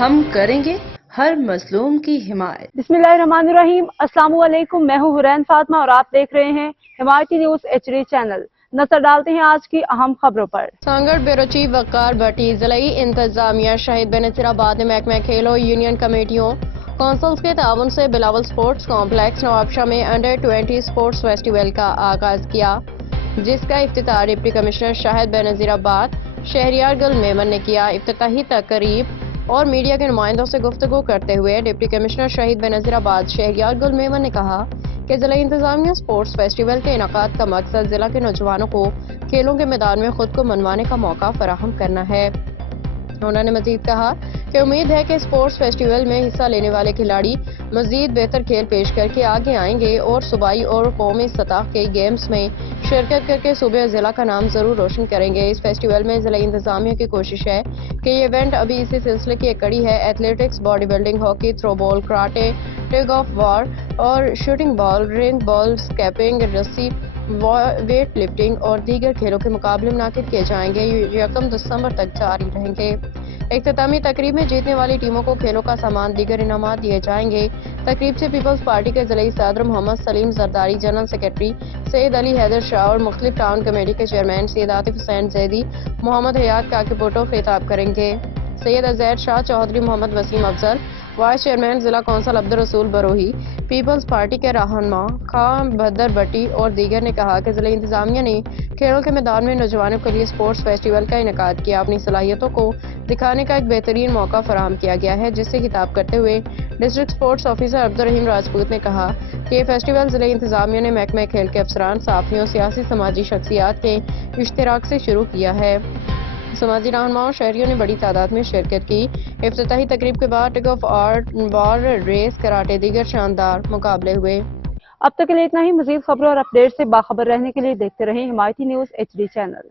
ہم کریں گے ہر مظلوم کی حمایت۔ بسم اللہ الرحمن الرحیم۔ السلام علیکم، میں ہوں حرین فاطمہ اور آپ دیکھ رہے ہیں حمایتی نیوز HD چینل۔ نظر ڈالتے ہیں آج کی اہم خبروں پر۔ سانگڑ بیورو چیف وقار بھٹی، ضلعی انتظامیہ شہید بےنظیر آباد نے محکمہ کھیل اور یونین کمیٹیوں کونسلز کے تعاون سے بلاول سپورٹس کمپلیکس نوابشاہ میں انڈر-20 سپورٹس فیسٹیول کا آغاز کیا، جس کا افتتاح ڈپٹی کمشنر شہید بےنظیر آباد شہریار گل میمن نے کیا۔ افتتاحی تقریب اور میڈیا کے نمائندوں سے گفتگو کرتے ہوئے ڈپٹی کمشنر شہید بےنظیر آباد شہریار گل میمن نے کہا کہ ضلع انتظامیہ سپورٹس فیسٹیول کے انعقاد کا مقصد ضلع کے نوجوانوں کو کھیلوں کے میدان میں خود کو منوانے کا موقع فراہم کرنا ہے۔ انہوں نے مزید کہا کہ امید ہے کہ اسپورٹس فیسٹیول میں حصہ لینے والے کھلاڑی مزید بہتر کھیل پیش کر کے آگے آئیں گے اور صوبائی اور قومی سطح کے گیمز میں شرکت کر کے صوبے اور ضلع کا نام ضرور روشن کریں گے۔ اس فیسٹیول میں ضلع انتظامیہ کی کوشش ہے کہ یہ ایونٹ ابھی اسی سلسلے کی ایک کڑی ہے۔ Athletics, body building, hockey, throw ball, karate, tug of war اور shooting ball, ring ball, skipping, رسی، ویٹ لفٹنگ اور دیگر کھیلوں کے مقابلے منعقد کیے جائیں گے۔ 1 دسمبر تک جاری رہیں گے۔ اختتامی تقریب میں جیتنے والی ٹیموں کو کھیلوں کا سامان، دیگر انعامات دیے جائیں گے۔ تقریب سے پیپلز پارٹی کے ضلعی صدر محمد سلیم زرداری، جنرل سیکرٹری سید علی حیدر شاہ اور مختلف ٹاؤن کمیٹی کے چیئرمین سید عاطف حسین زیدی، محمد حیات کاکی پوٹو خطاب کریں گے۔ سید عزیر شاہ چودھری، محمد وسیم افضل، وائس چیئرمین ضلع council Abdul Rasool Brohi, peoples party کے رہنما خواں بہادر بھٹی اور دیگر نے کہا کہ ضلع انتظامیہ نے کھیلوں کے میدان میں نوجوانوں کے لیے اسپورٹس فیسٹیول کا انعقاد کیا۔ اپنی صلاحیتوں کو دکھانے کا ایک بہترین موقع فراہم کیا گیا ہے، جس سے خطاب کرتے ہوئے district sports officer Abdul Rahim Rajput نے کہا کہ یہ فیسٹیول ضلع انتظامیہ نے محکمہ کھیل کے افسران، صحافیوں، سیاسی سماجی شخصیات کے اشتراک سے شروع کیا ہے۔ سماجی رہنماؤں، شہریوں نے بڑی تعداد میں شرکت کی۔ افتتاحی تقریب کے بعد tug of war, race, karate, دیگر شاندار مقابلے ہوئے۔ اب تک کے لیے اتنا ہی۔ مزید خبروں اور اپڈیٹ سے باخبر رہنے کے لیے دیکھتے رہیں حمایتی نیوز HD چینل۔